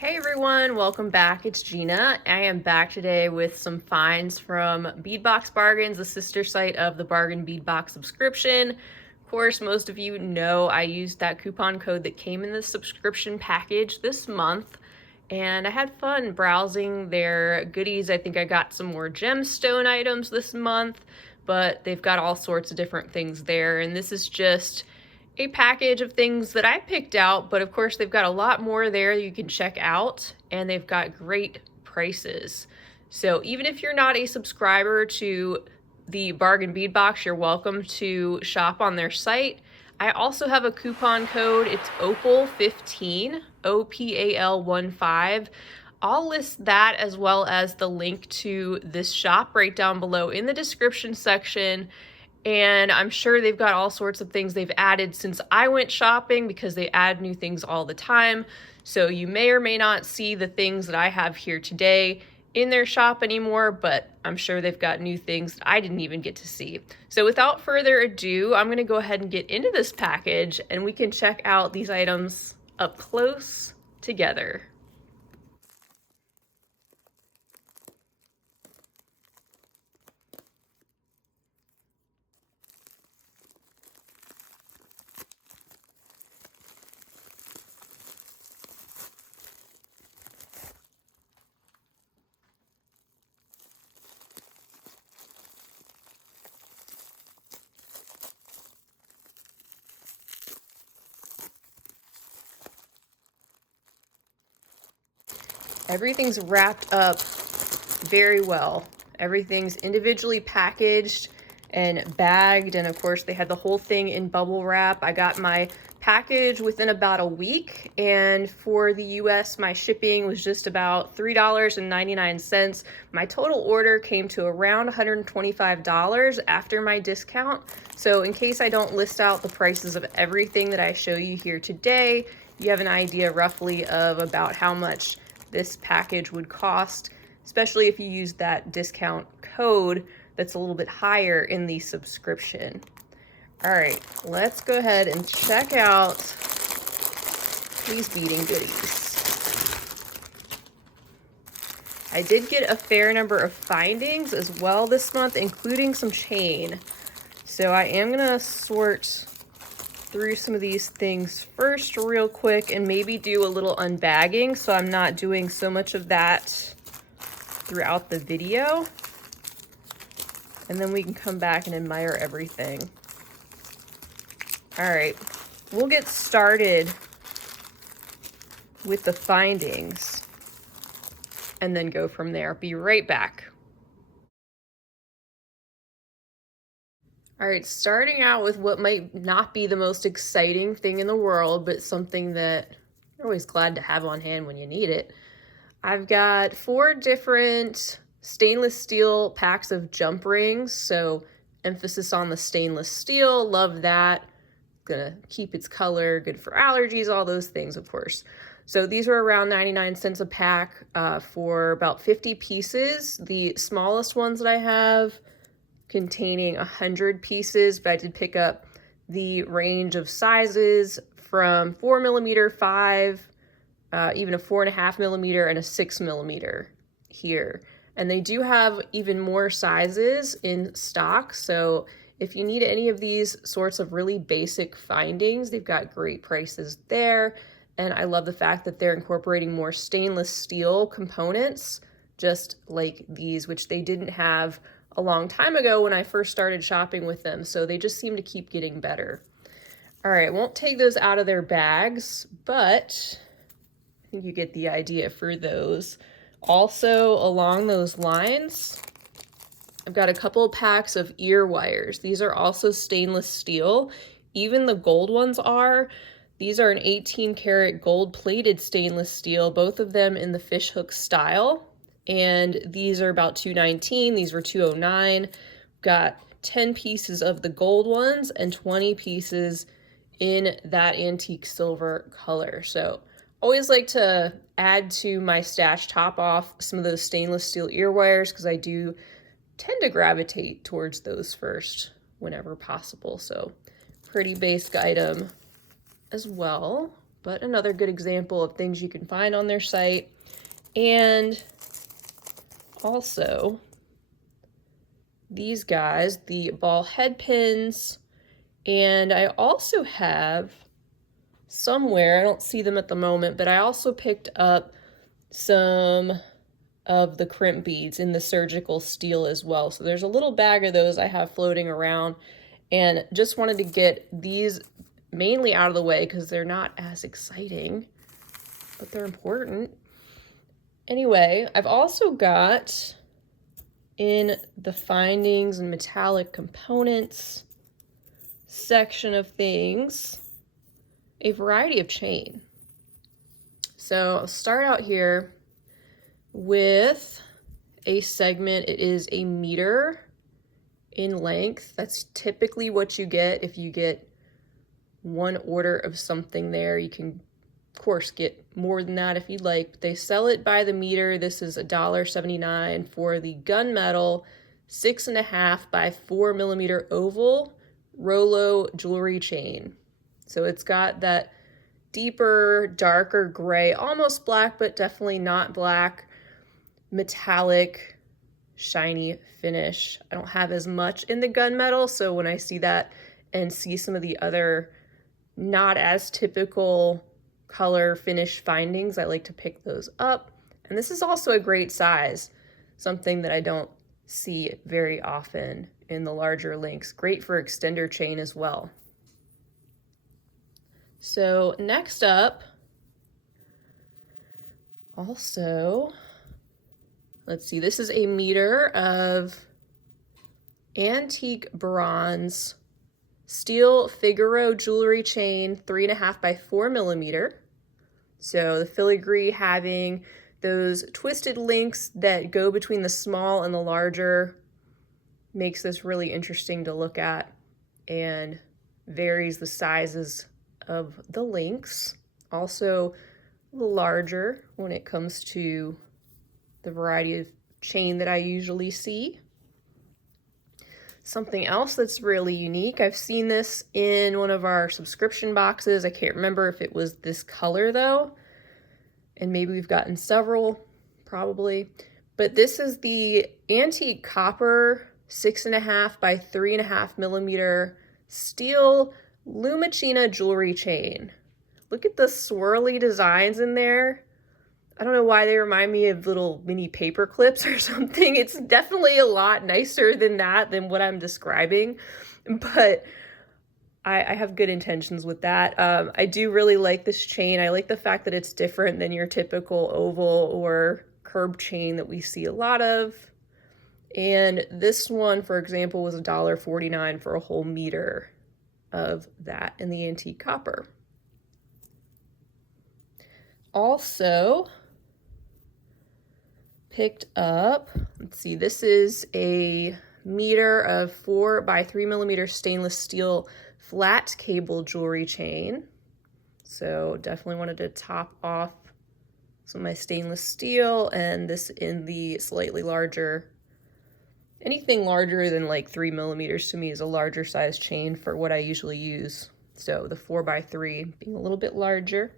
Hey everyone, welcome back. It's Gina. I am back today with some finds from Bead Box Bargains, the sister site of the Bargain Bead Box subscription. Of course, most of you know I used that coupon code that came in the subscription package this month, and I had fun browsing their goodies. I think I got some more gemstone items this month, but they've got all sorts of different things there, and this is just a package of things that I picked out, but of course they've got a lot more there you can check out, and they've got great prices. So even if you're not a subscriber to the Bargain Bead Box, you're welcome to shop on their site. I also have a coupon code. It's OPAL15, OPAL15. I'll list that as well as the link to this shop right down below in the description section. And I'm sure they've got all sorts of things they've added since I went shopping, because they add new things all the time. So you may or may not see the things that I have here today in their shop anymore, but I'm sure they've got new things that I didn't even get to see. So without further ado, I'm going to go ahead and get into this package and we can check out these items up close together. Everything's wrapped up very well. Everything's individually packaged and bagged, and of course they had the whole thing in bubble wrap. I got my package within about a week, and for the US my shipping was just about $3.99. My total order came to around $125 after my discount. So in case I don't list out the prices of everything that I show you here today, you have an idea roughly of about how much this package would cost, especially if you use that discount code that's a little bit higher in the subscription. All right, let's go ahead and check out these beading goodies. I did get a fair number of findings as well this month, including some chain. So I am gonna sort through some of these things first real quick and maybe do a little unbagging, so I'm not doing so much of that throughout the video. And then we can come back and admire everything. All right, we'll get started with the findings and then go from there. Be right back. All right, starting out with what might not be the most exciting thing in the world, but something that you're always glad to have on hand when you need it. I've got 4 different stainless steel packs of jump rings, so emphasis on the stainless steel, love that. Gonna keep its color, good for allergies, all those things, of course. So these were around 99 cents a pack for about 50 pieces. The smallest ones that I have containing 100 pieces, but I did pick up the range of sizes from 4mm, 5, even a 4.5mm and a 6mm here. And they do have even more sizes in stock, so if you need any of these sorts of really basic findings, they've got great prices there. And I love the fact that they're incorporating more stainless steel components, just like these, which they didn't have a long time ago when I first started shopping with them. So they just seem to keep getting better. All right, won't take those out of their bags, but I think you get the idea for those. Also, along those lines, I've got a couple of packs of ear wires. These are also stainless steel. Even the gold ones are. These are an 18 karat gold plated stainless steel, both of them in the fishhook style. And these are about $2.19. These were $2.09. Got 10 pieces of the gold ones and 20 pieces in that antique silver color. So always like to add to my stash, top off some of those stainless steel ear wires, because I do tend to gravitate towards those first whenever possible. So pretty basic item as well. but another good example of things you can find on their site. And also these guys, the ball head pins, and I also have somewhere, I don't see them at the moment, but I also picked up some of the crimp beads in the surgical steel as well. So there's a little bag of those I have floating around, and just wanted to get these mainly out of the way because they're not as exciting, but they're important. Anyway, I've also got in the findings and metallic components section of things a variety of chain. So I'll start out here with a segment. It is a meter in length. That's typically what you get if you get one order of something there. You can of course get more than that if you'd like, but they sell it by the meter. This is $1.79 for the gunmetal 6.5 by 4 millimeter oval Rolo jewelry chain. So it's got that deeper, darker gray, almost black, but definitely not black, metallic, shiny finish. I don't have as much in the gunmetal, so when I see that and see some of the other not as typical color finish findings, I like to pick those up. And this is also a great size, something that I don't see very often in the larger links. Great for extender chain as well. So next up, also, let's see, this is a meter of antique bronze steel Figaro jewelry chain, 3.5 by 4 millimeter. So the filigree having those twisted links that go between the small and the larger makes this really interesting to look at and varies the sizes of the links. Also a little larger when it comes to the variety of chain that I usually see. Something else that's really unique, I've seen this in one of our subscription boxes. I can't remember if it was this color though, and maybe we've gotten several, probably. But this is the antique copper 6.5 by 3.5 millimeter steel Lumicina jewelry chain. Look at the swirly designs in there. I don't know why they remind me of little mini paper clips or something. It's definitely a lot nicer than that, than what I'm describing, but I have good intentions with that. I do really like this chain. I like the fact that it's different than your typical oval or curb chain that we see a lot of. And this one, for example, was $1.49 for a whole meter of that in the antique copper. Also picked up, let's see, this is a meter of 4 by 3 millimeter stainless steel flat cable jewelry chain. So definitely wanted to top off some of my stainless steel, and this in the slightly larger. Anything larger than like 3 millimeters to me is a larger size chain for what I usually use. So the 4 by 3 being a little bit larger.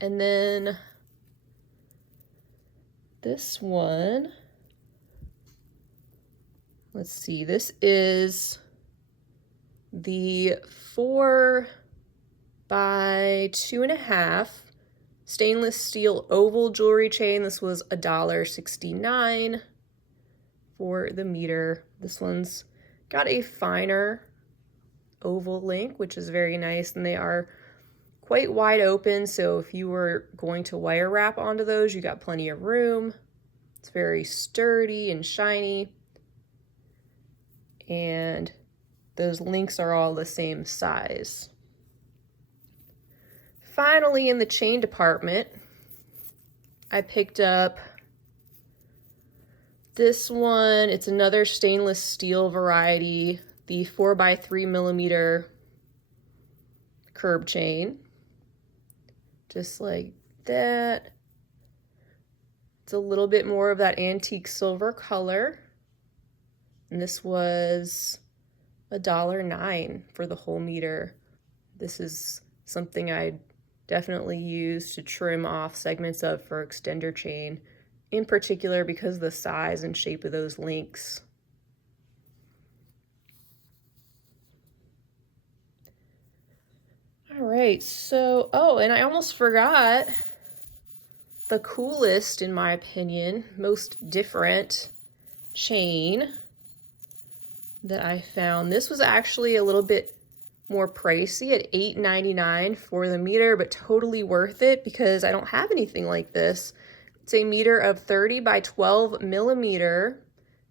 And then this one, let's see, this is the 4 by 2.5 stainless steel oval jewelry chain. This was $1.69 for the meter. This one's got a finer oval link, which is very nice, and they are quite wide open, so if you were going to wire wrap onto those, you got plenty of room. It's very sturdy and shiny, and those links are all the same size. Finally, in the chain department, I picked up this one. It's another stainless steel variety, the 4 by 3 millimeter curb chain. Just like that. It's a little bit more of that antique silver color. And this was $1.09 for the whole meter. This is something I'd definitely use to trim off segments of for extender chain, in particular because of the size and shape of those links. All right, so, oh, and I almost forgot the coolest, in my opinion, most different chain that I found. This was actually a little bit more pricey at $8.99 for the meter, but totally worth it because I don't have anything like this. It's a meter of 30 by 12 millimeter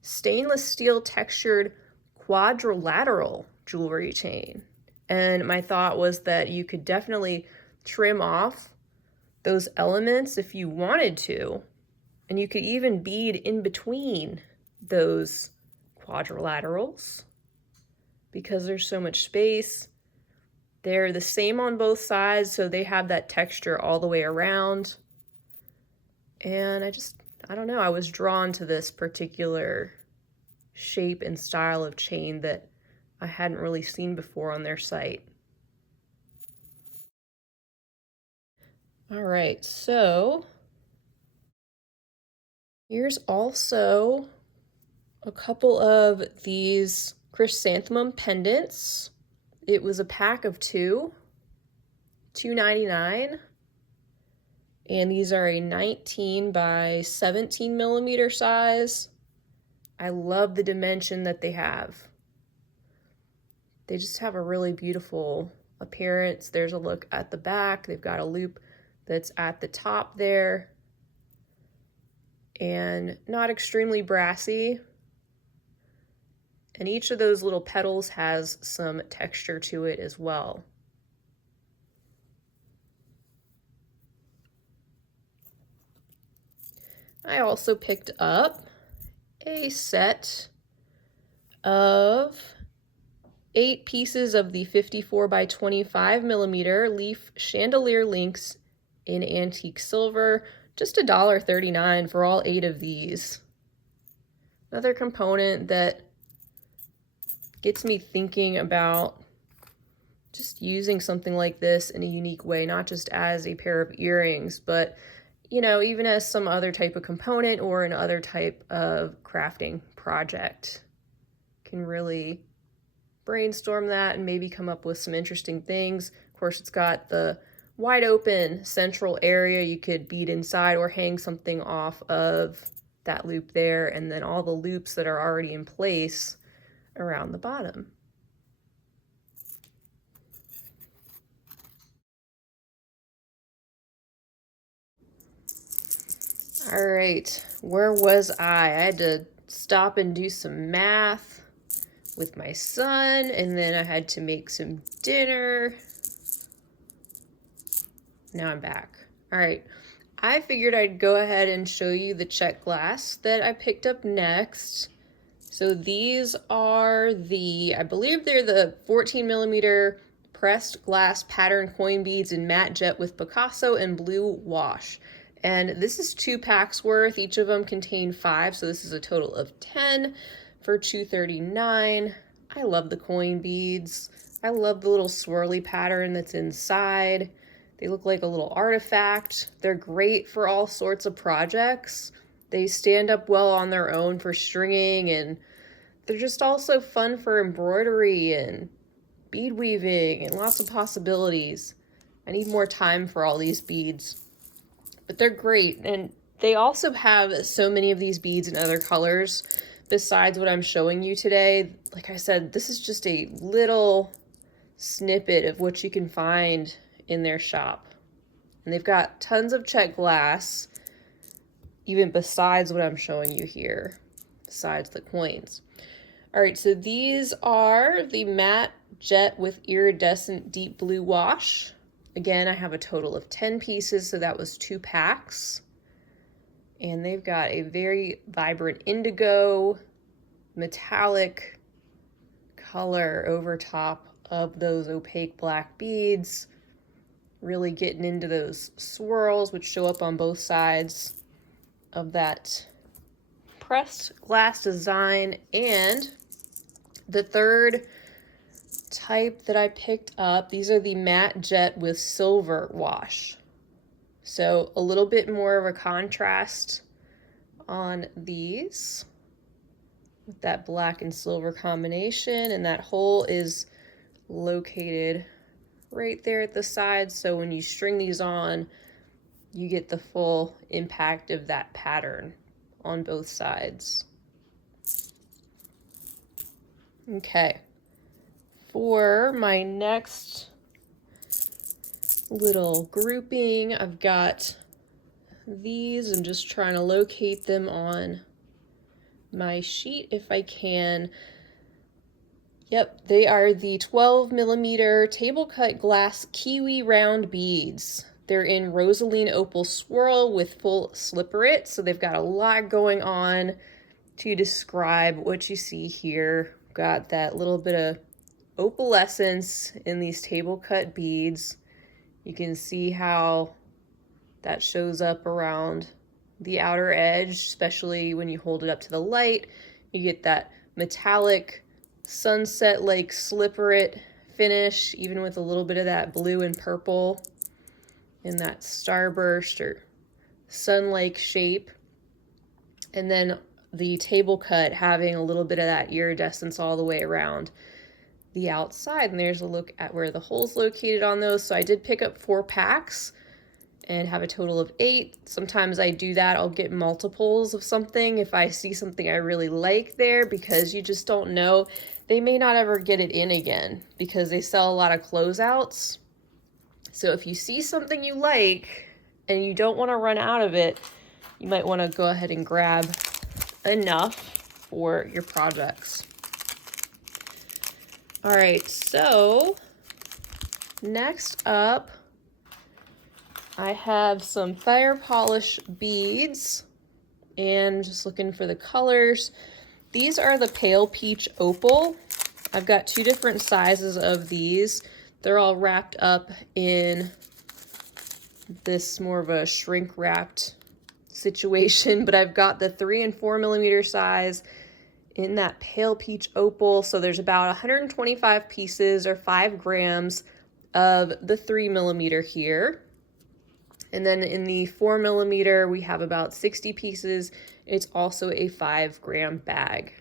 stainless steel textured quadrilateral jewelry chain. And my thought was that you could definitely trim off those elements if you wanted to, and you could even bead in between those quadrilaterals because there's so much space. They're the same on both sides, so they have that texture all the way around. And I don't know, I was drawn to this particular shape and style of chain that I hadn't really seen before on their site. All right, so here's also a couple of these chrysanthemum pendants. It was a pack of two, $2.99. And these are a 19 by 17 millimeter size. I love the dimension that they have. They just have a really beautiful appearance. There's a look at the back. They've got a loop that's at the top there. And not extremely brassy. And each of those little petals has some texture to it as well. I also picked up a set of 8 pieces of the 54 by 25 millimeter leaf chandelier links in antique silver, just $1.39 for all 8 of these. Another component that gets me thinking about just using something like this in a unique way, not just as a pair of earrings, but even as some other type of component or an other type of crafting project. Can really brainstorm that and maybe come up with some interesting things. Of course, it's got the wide open central area. You could bead inside or hang something off of that loop there, and then all the loops that are already in place around the bottom. All right, where was I? I had to stop and do some math with my son, and then I had to make some dinner. Now I'm back. All right, I figured I'd go ahead and show you the check glass that I picked up next. So these are I believe they're the 14 millimeter pressed glass pattern coin beads in matte jet with Picasso and blue wash. And this is 2 packs worth. Each of them contain 5, so this is a total of 10 for $2.39. I love the coin beads. I love the little swirly pattern that's inside. They look like a little artifact. They're great for all sorts of projects. They stand up well on their own for stringing, and they're just also fun for embroidery and bead weaving and lots of possibilities. I need more time for all these beads. But they're great, and they also have so many of these beads in other colors besides what I'm showing you today. Like I said, this is just a little snippet of what you can find in their shop. And they've got tons of check glass, even besides what I'm showing you here, besides the coins. All right, so these are the matte jet with iridescent deep blue wash. Again, I have a total of 10 pieces, so that was 2 packs. And they've got a very vibrant indigo, metallic color over top of those opaque black beads. Really getting into those swirls, which show up on both sides of that pressed glass design. And the third type that I picked up. These are the matte jet with silver wash. So a little bit more of a contrast on these with that black and silver combination, and that hole is located right there at the side, so when you string these on, you get the full impact of that pattern on both sides. Okay, for my next little grouping, I've got these. I'm just trying to locate them on my sheet if I can. Yep, they are the 12mm table cut glass kiwi round beads. They're in rosaline opal swirl with full slipperet, so they've got a lot going on to describe what you see here. Got that little bit of opalescence in these table cut beads. You can see how that shows up around the outer edge, especially when you hold it up to the light. You get that metallic sunset-like slipperet finish, even with a little bit of that blue and purple in that starburst or sun-like shape. And then the table cut having a little bit of that iridescence all the way around the outside. And there's a look at where the hole's located on those. So I did pick up 4 packs and have a total of 8. Sometimes I do that. I'll get multiples of something if I see something I really like there, because you just don't know. They may not ever get it in again because they sell a lot of closeouts. So if you see something you like and you don't want to run out of it, you might want to go ahead and grab enough for your projects. All right, so next up, I have some fire polish beads and just looking for the colors. These are the pale peach opal. I've got 2 different sizes of these. They're all wrapped up in this more of a shrink wrapped situation, but I've got the 3 and 4mm size in that pale peach opal. So there's about 125 pieces or 5 grams of the 3mm here. And then in the 4mm, we have about 60 pieces. It's also a 5-gram bag.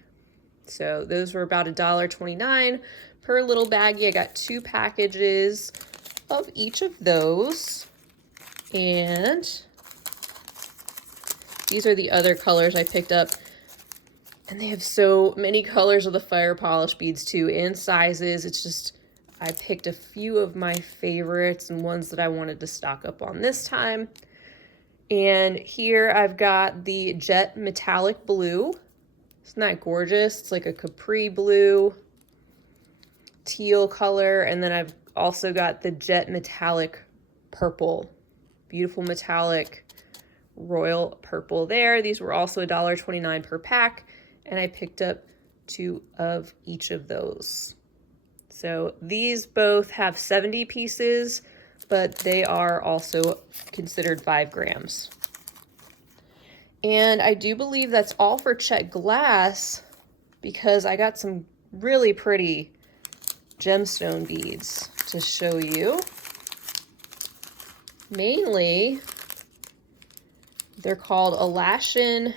So those were about $1.29 per little baggie. I got 2 packages of each of those. And these are the other colors I picked up. And they have so many colors of the fire polish beads too, and sizes. It's just, I picked a few of my favorites and ones that I wanted to stock up on this time. And here I've got the jet metallic blue. Isn't that gorgeous? It's like a capri blue, teal color. And then I've also got the jet metallic purple. Beautiful metallic royal purple there. These were also $1.29 per pack. And I picked up 2 of each of those. So these both have 70 pieces, but they are also considered 5 grams. And I do believe that's all for check glass, because I got some really pretty gemstone beads to show you. Mainly, they're called Alashan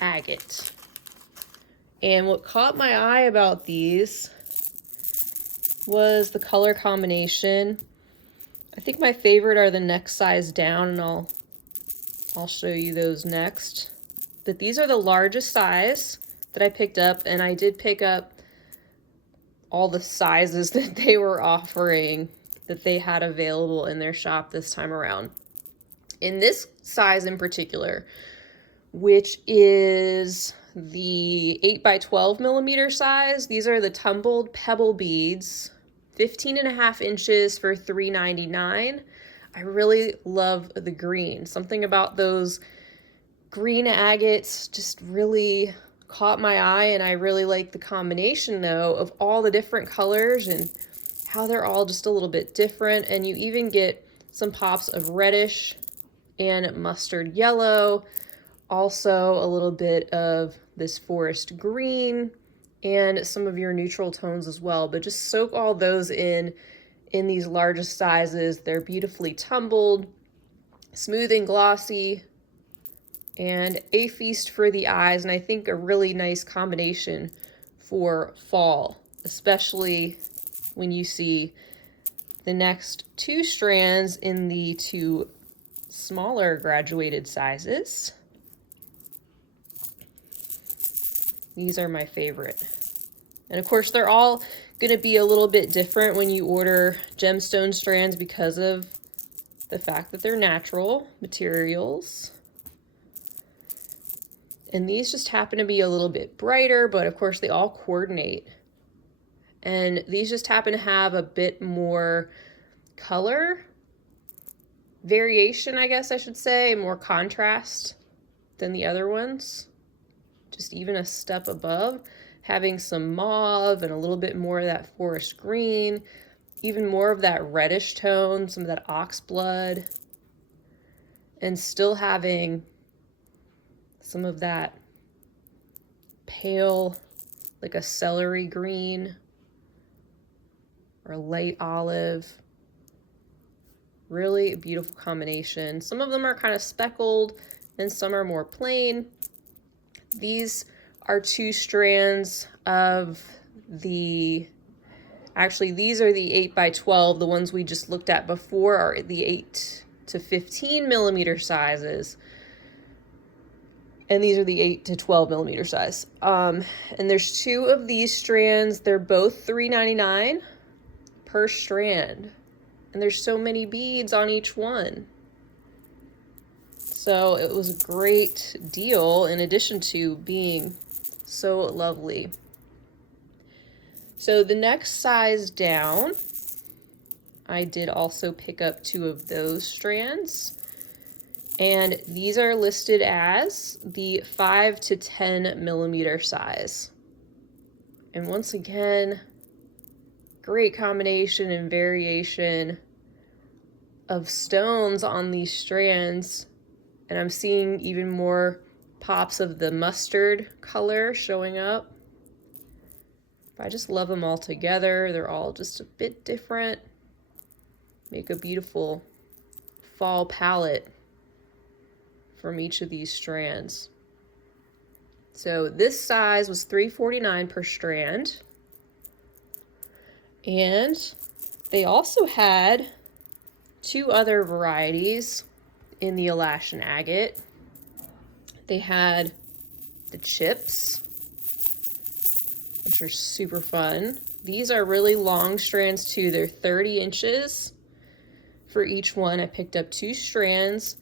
agate. And what caught my eye about these was the color combination. I think my favorite are the next size down, and I'll show you those next. But these are the largest size that I picked up, and I did pick up all the sizes that they were offering, that they had available in their shop this time around. In this size in particular, which is the 8x12mm size, these are the tumbled pebble beads, 15.5 inches for $3.99. I really love the green. Something about those green agates just really caught my eye, and I really like the combination though of all the different colors and how they're all just a little bit different. And you even get some pops of reddish and mustard yellow, also a little bit of this forest green and some of your neutral tones as well, but just soak all those in these largest sizes. They're beautifully tumbled, smooth and glossy, and a feast for the eyes, and I think a really nice combination for fall, especially when you see the next two strands in the two smaller graduated sizes. These are my favorite. And of course, they're all going to be a little bit different when you order gemstone strands because of the fact that they're natural materials. And these just happen to be a little bit brighter, but of course they all coordinate. And these just happen to have a bit more color variation, I guess I should say, more contrast than the other ones. Just even a step above, having some mauve and a little bit more of that forest green, even more of that reddish tone, some of that ox blood, and still having some of that pale, like a celery green or light olive. Really beautiful combination. Some of them are kind of speckled and some are more plain. These are two strands of actually these are the 8x12. The ones we just looked at before are the 8 to 15 millimeter sizes. And these are the 8 to 12 millimeter size. And there's two of these strands. They're both $3.99 per strand. And there's so many beads on each one. So it was a great deal in addition to being so lovely. So the next size down, I did also pick up two of those strands. And these are listed as the 5 to 10 millimeter size. And once again, great combination and variation of stones on these strands. And I'm seeing even more pops of the mustard color showing up. I just love them all together. They're all just a bit different. Make a beautiful fall palette from each of these strands. So this size was $3.49 per strand. And they also had two other varieties in the Alashan agate. They had the chips, which are super fun. These are really long strands too. They're 30 inches for each one. I picked up two strands.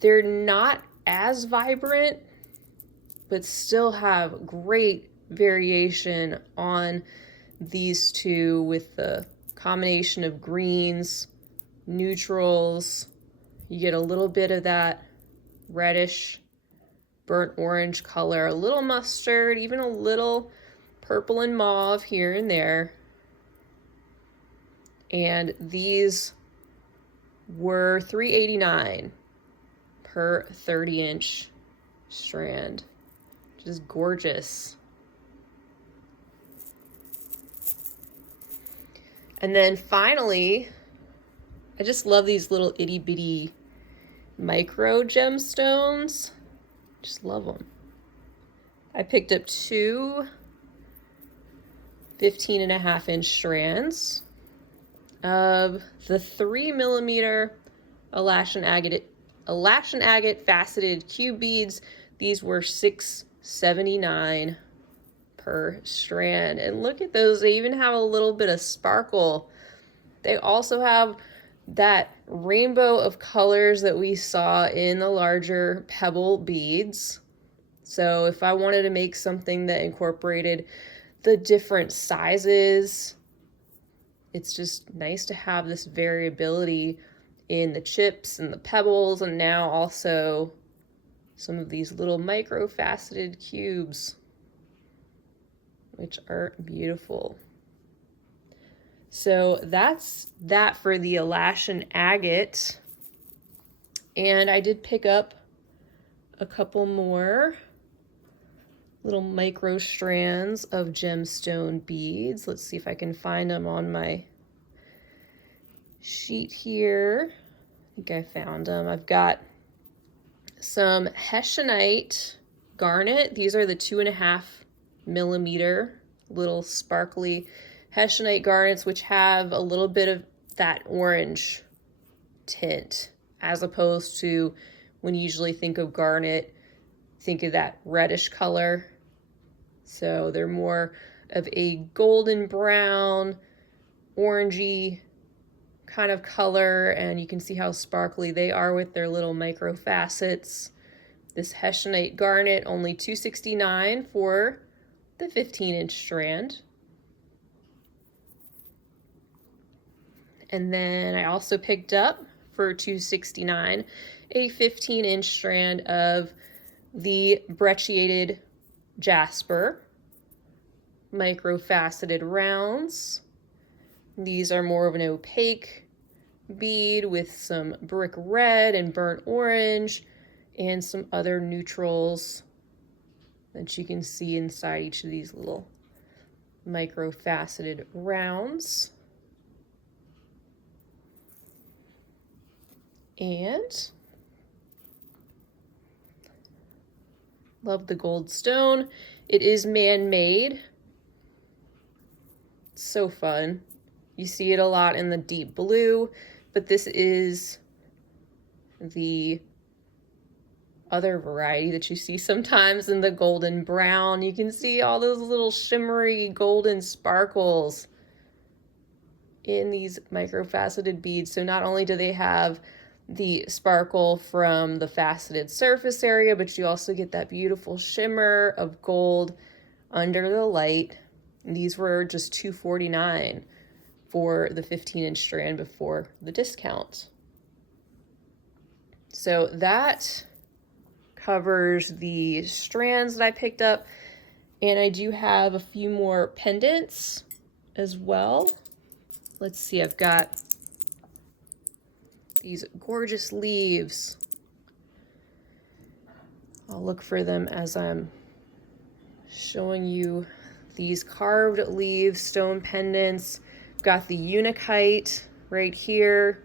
They're not as vibrant, but still have great variation on these two with the combination of greens, neutrals. You get a little bit of that reddish, burnt orange color, a little mustard, even a little purple and mauve here and there. And these were $3.89 per 30-inch strand. Just gorgeous. And then finally, I just love these little itty bitty micro gemstones. Just love them. I picked up two 15.5-inch strands of the 3 millimeter Alashan agate faceted cube beads. These were $6.79 per strand. And look at those, they even have a little bit of sparkle. They also have that rainbow of colors that we saw in the larger pebble beads. So if I wanted to make something that incorporated the different sizes, it's just nice to have this variability in the chips and the pebbles, and now also some of these little micro faceted cubes, which are beautiful. So that's that for the Alashan agate. And I did pick up a couple more little micro strands of gemstone beads. Let's see if I can find them on my sheet here. I think I found them. I've got some hessianite garnet. These are the 2.5 millimeter little sparkly hessianite garnets, which have a little bit of that orange tint, as opposed to when you usually think of garnet, think of that reddish color. So they're more of a golden brown, orangey kind of color, and you can see how sparkly they are with their little micro facets. This hessianite garnet, only $269 for the 15-inch strand. And then I also picked up for $269 a 15-inch strand of the brecciated jasper micro-faceted rounds. These are more of an opaque bead with some brick red and burnt orange and some other neutrals that you can see inside each of these little micro-faceted rounds. And love the gold stone. It is man-made. So fun. You see it a lot in the deep blue, but this is the other variety that you see sometimes in the golden brown. You can see all those little shimmery golden sparkles in these micro-faceted beads. So not only do they have the sparkle from the faceted surface area, but you also get that beautiful shimmer of gold under the light. And these were just $249 for the 15-inch strand before the discount. So that covers the strands that I picked up, and I do have a few more pendants as well. Let's see, I've got these gorgeous leaves. I'll look for them as I'm showing you these carved leaf stone pendants. Got the unakite right here,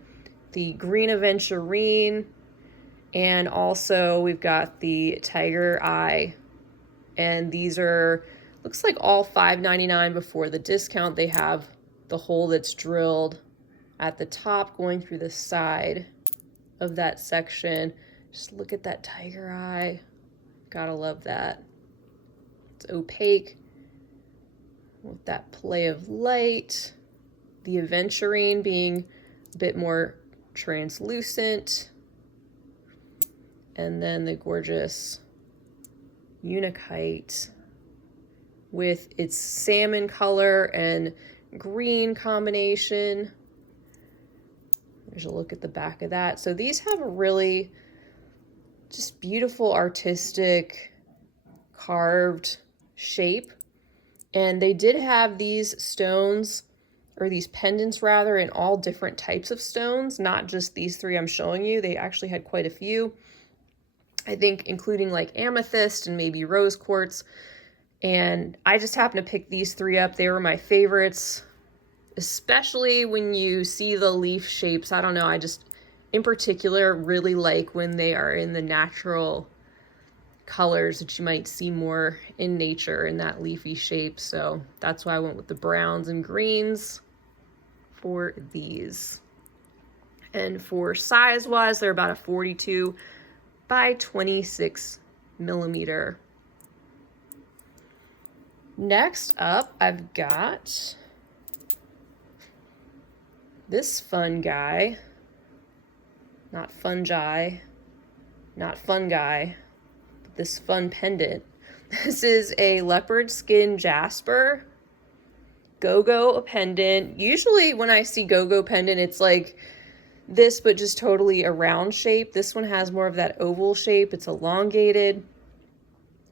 the green aventurine, and also we've got the tiger eye. And these are, looks like all $5.99 before the discount. They have the hole that's drilled at the top going through the side of that section. Just look at that tiger eye. Gotta love that. It's opaque with that play of light. The aventurine being a bit more translucent. And then the gorgeous unakite with its salmon color and green combination. There's a look at the back of that. So these have a really just beautiful artistic carved shape. And they did have these stones, or these pendants rather, in all different types of stones, not just these three I'm showing you. They actually had quite a few, I think, including like amethyst and maybe rose quartz. And I just happened to pick these three up. They were my favorites, especially when you see the leaf shapes. I don't know, I just in particular really like when they are in the natural colors that you might see more in nature in that leafy shape. So that's why I went with the browns and greens for these. And for size wise, they're about a 42 by 26 millimeter. Next up, I've got this fun guy, not fungi, not fun guy, but this fun pendant. This is a leopard skin jasper go-go pendant. Usually when I see go-go pendant, it's like this, but just totally a round shape. This one has more of that oval shape. It's elongated.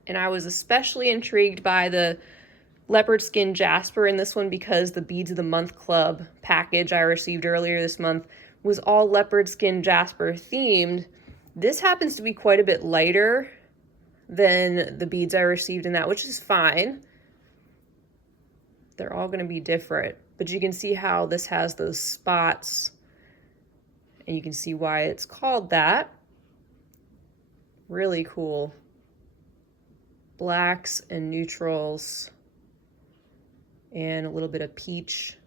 And I was especially intrigued by the leopard skin jasper in this one because the Beads of the Month Club package I received earlier this month was all leopard skin jasper themed. This happens to be quite a bit lighter than the beads I received in that, which is fine. They're all going to be different, but you can see how this has those spots, and you can see why it's called that. Really cool. Blacks and neutrals and a little bit of peach.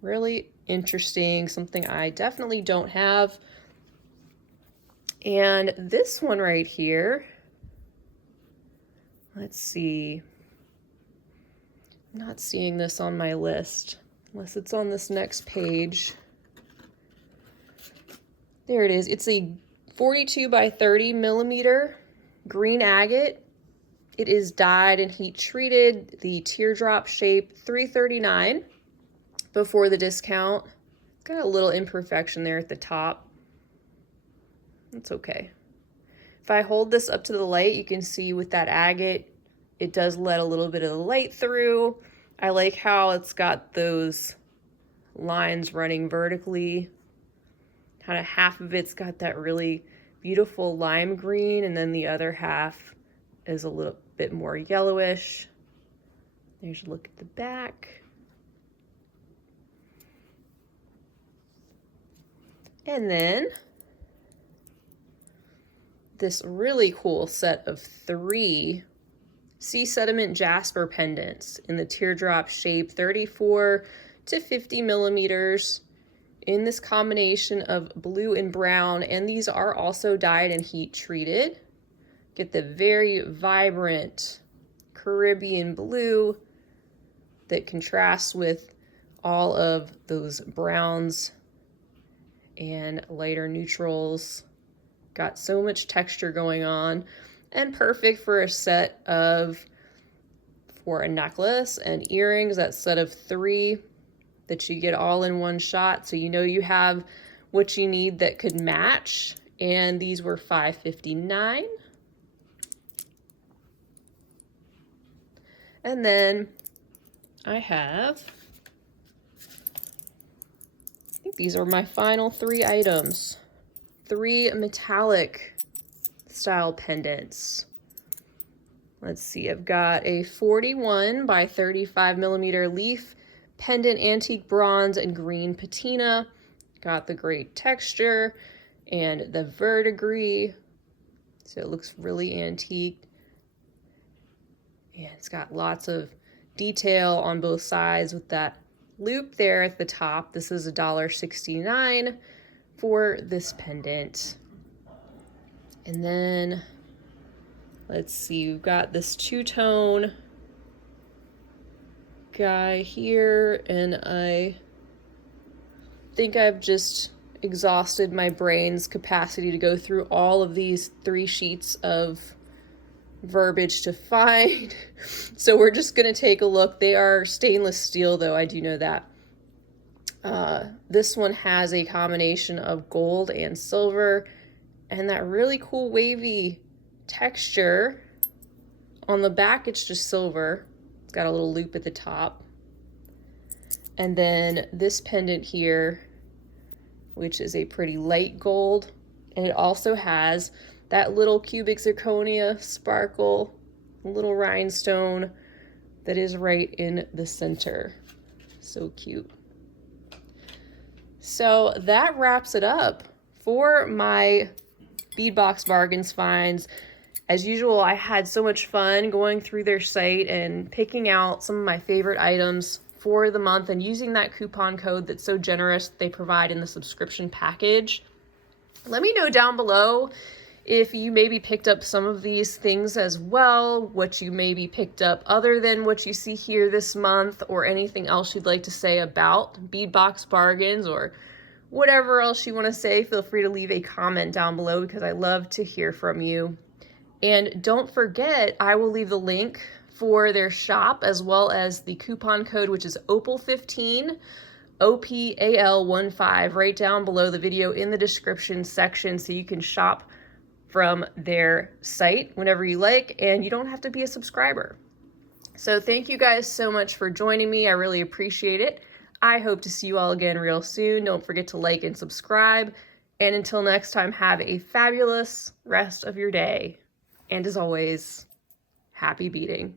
Really interesting, something I definitely don't have. And this one right here, let's see. I'm not seeing this on my list unless it's on this next page. There it is. It's a 42 by 30 millimeter green agate. It is dyed and heat treated, the teardrop shape, $3.39 before the discount. It's got a little imperfection there at the top. It's okay. If I hold this up to the light, you can see with that agate, it does let a little bit of the light through. I like how it's got those lines running vertically. Kind of half of it's got that really beautiful lime green, and then the other half is a little bit more yellowish. There's a look at the back. And then this really cool set of 3 sea sediment jasper pendants in the teardrop shape, 34 to 50 millimeters, in this combination of blue and brown, and these are also dyed and heat treated. Get the very vibrant Caribbean blue that contrasts with all of those browns and lighter neutrals. Got so much texture going on, and perfect for a set of, for a necklace and earrings, that set of 3 that you get all in one shot, so you know you have what you need that could match. And these were $5.59. And then I have, I think these are my final 3 items. 3 metallic style pendants. Let's see, I've got a 41 by 35 millimeter leaf pendant, antique bronze and green patina. Got the great texture and the verdigris, so it looks really antique. And it's got lots of detail on both sides with that loop there at the top. This is $1.69 for this pendant. And then let's see, we've got this 2-tone guy here, and I think I've just exhausted my brain's capacity to go through all of these 3 sheets of verbiage to find. So we're just going to take a look. They are stainless steel, though, I do know that. This one has a combination of gold and silver, and that really cool wavy texture. On the back, it's just silver. It's got a little loop at the top. And then this pendant here, which is a pretty light gold, and it also has that little cubic zirconia sparkle, little rhinestone that is right in the center. So cute. So that wraps it up for my Bead Box Bargains finds. As usual, I had so much fun going through their site and picking out some of my favorite items for the month and using that coupon code that's so generous they provide in the subscription package. Let me know down below if you maybe picked up some of these things as well, what you maybe picked up other than what you see here this month, or anything else you'd like to say about Bead Box Bargains, or whatever else you want to say. Feel free to leave a comment down below because I love to hear from you. And don't forget, I will leave the link for their shop as well as the coupon code, which is OPAL15, OPAL15, right down below the video in the description section, so you can shop from their site whenever you like, and you don't have to be a subscriber. So thank you guys so much for joining me. I really appreciate it. I hope to see you all again real soon. Don't forget to like and subscribe, And until next time, have a fabulous rest of your day. And as always, happy beading.